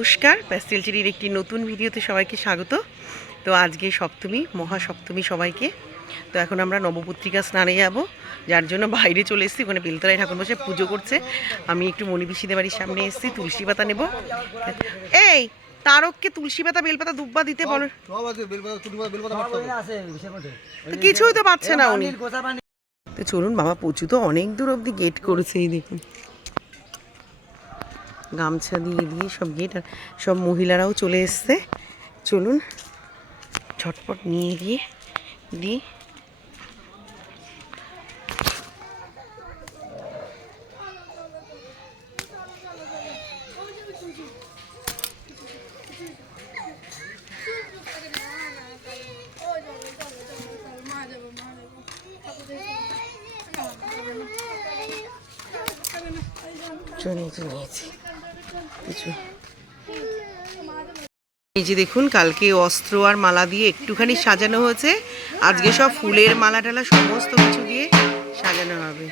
নমস্কার, প্যাস্টেল চেরির একটি নতুন ভিডিওতে সবাইকে স্বাগত। তো আজকে সপ্তমী, মহাসপ্তমী সবাইকে। তো এখন আমরা নবপত্রিকা স্নানে যাব, যার জন্য বাইরে চলে এসেছি। ওখানে বেলতলায় ঠাকুর বসে পুজো করছে। আমি একটু মণিপিসিদের বাড়ির সামনে এসেছি, তুলসী পাতা নেব। এই তারককে তুলসী পাতা, বেলপাতা, দুব্বা দিতে বলো। কিছুই তো পাচ্ছে না উনি। তো চলুন, বাবা পচু তো অনেক দূর অবধি গেট করেছে, এই দেখুন গামছা দিয়ে দিয়ে সব গেট। আর সব মহিলারাও চলে এসছে। চলুন ঝটপট নিয়ে গিয়ে দিই। নিয়েছি কিছু। এই যে দেখুন, কালকে অস্ত্র আর মালা দিয়ে একটুখানি সাজানো হয়েছে। আজকে সব ফুলের মালা টালা সমস্ত কিছু দিয়ে সাজানো হবে।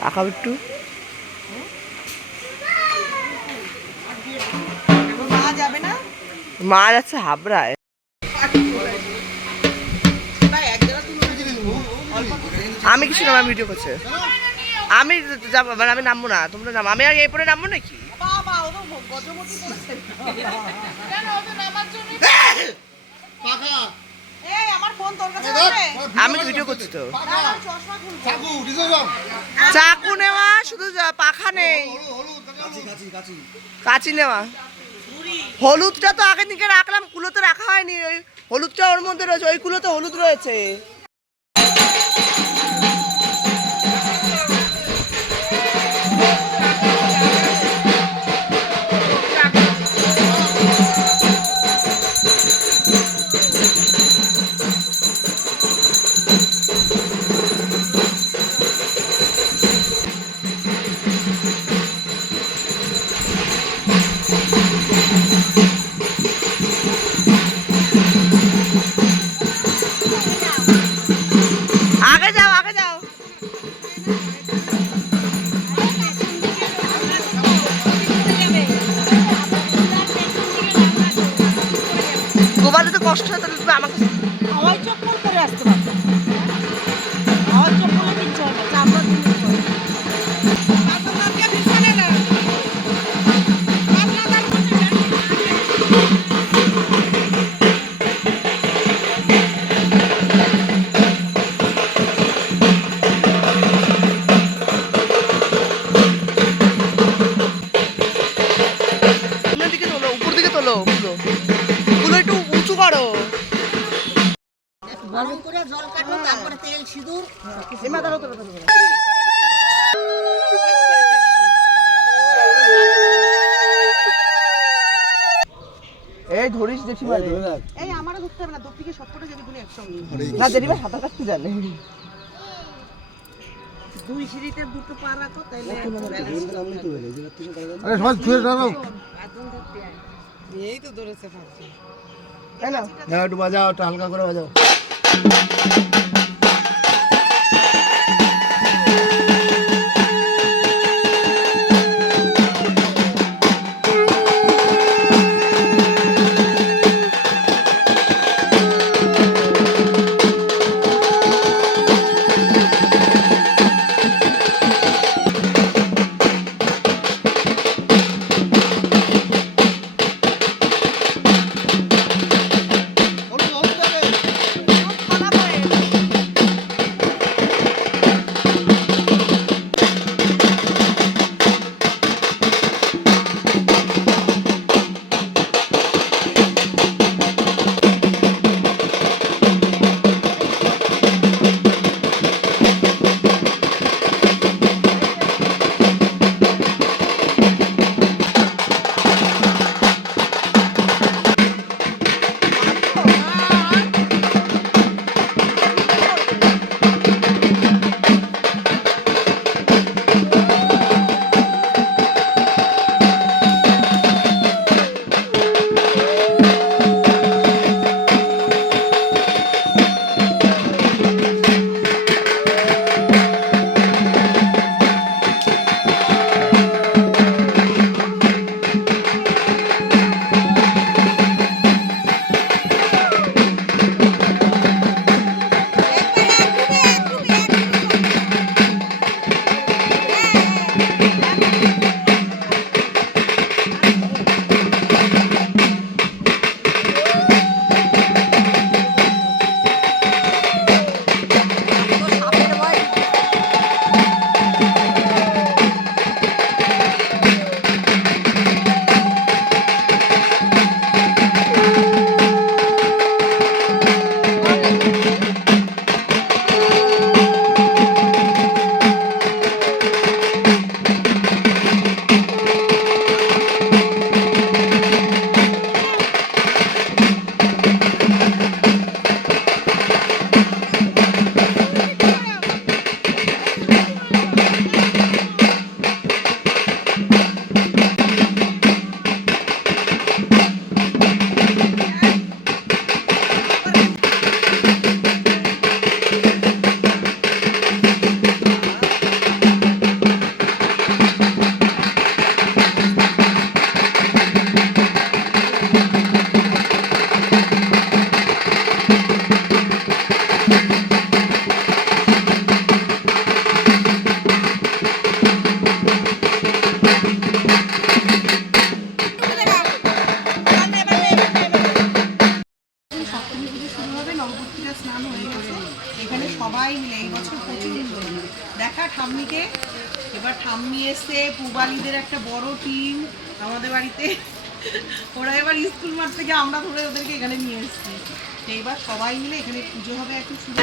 কাকা একটু মা যাবে না, মা যাচ্ছে হাবড়ায়। আমি কিছু নাম ভিডিও করছে, আমি যাবো মানে আমি নামবো না, তোমরা নামো। আমি আর এরপরে নামবো নাকি? আমি ভিডিও করছি তো। চাকু নেওয়া, শুধু পাখা নেই, কাঁচি নেওয়া। হলুদটা তো আগে দিকে রাখলাম, কুলোতে রাখা হয়নি। ওই হলুদটা ওর মধ্যে রয়েছে, ওই কুলোতে হলুদ রয়েছে। আগে যাও, আগে যাও। গোপালে তো কষ্ট হয়, তাহলে তুমি আমাকে হাওয়াই চপ্পল করে আসতে পারতো। হাওয়াই চপ্পলে কিচ্ছু হবে, চামড়া দিয়ে জল কাটো, তারপরে তেল সিঁদুর। এই ধরিস দেখি মানে, এই আমারও ধরতে হবে না, দূর থেকে সবকটা যাবি তুমি একসঙ্গে। না জেরিবা সাঁতার কাটতে জানে। দুই সিঁড়িতে দুটো পা রাখো, তাইলে আরে সবাই ছুঁয়ে দাও। এই তো ধরেছে ফাঁকি। তাই না? যাও একটু বাজাও, একটু হালকা করে বাজাও। ঠাম্মিকে। এবার ঠাম্মি এসছে, পুবালিদের একটা বড় টিম আমাদের বাড়িতে। ওরা এবার স্কুল মাঠ থেকে আমরা ধরে ওদেরকে এখানে নিয়ে এসছি। এইবার সবাই মিলে এখানে পুজো হবে একটু শুরু।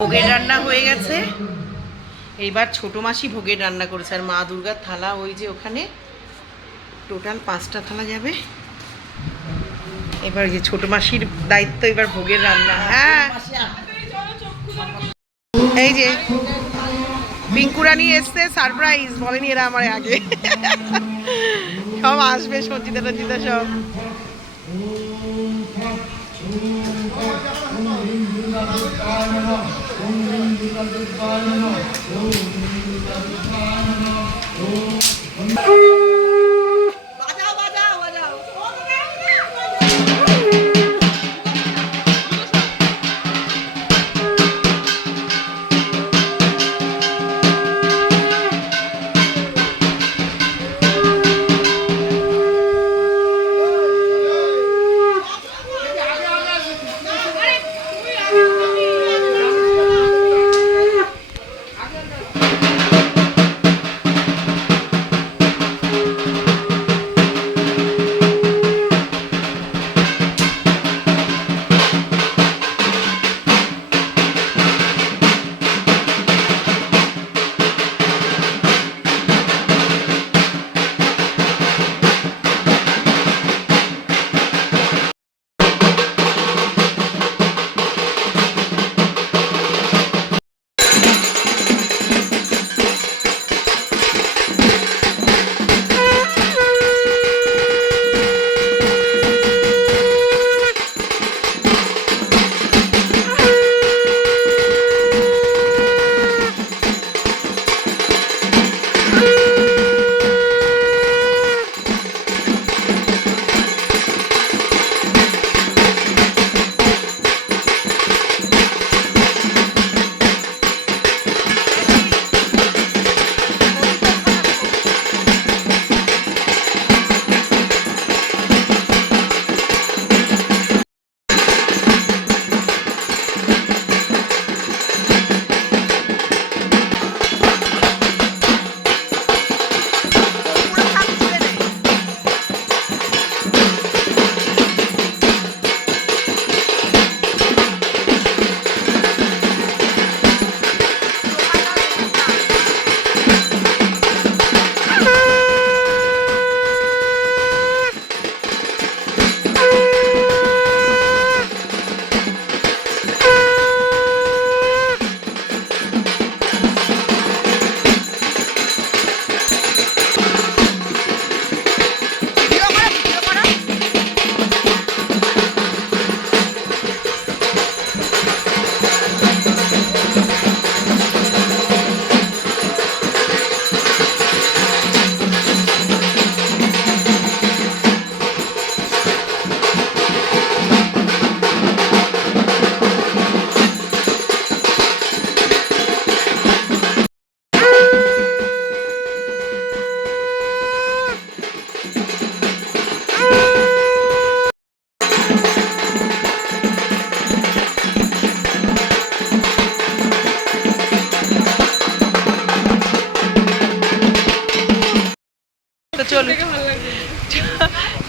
ভোগের রান্না হয়ে গেছে। এইবার ছোট মাসি ভোগের রান্না করেছে, আর মা দুর্গার থালা ওই যে ওখানে, টোটাল 5টা থালা যাবে। এবার যে ছোট মাসির দায়িত্ব এবার ভোগের রান্না। হ্যাঁ, এই যে পিঙ্কুরানি এসছে, সারপ্রাইজ বলেনি এরা আমার আগে। সব আসবে, সঞ্চিতা টঞ্চিতা সব।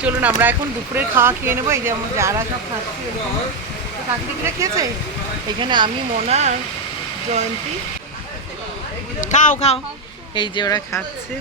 চলুন আমরা এখন দুপুরের খাওয়া খেয়ে নেবো। এই যে আমরা যারা সব খাচ্ছি এরকম। তো কাকিদিকিরা খেয়েছে, এখানে আমি, মোনা আর জয়ন্তী। খাও খাও, এই যে ওরা খাচ্ছে।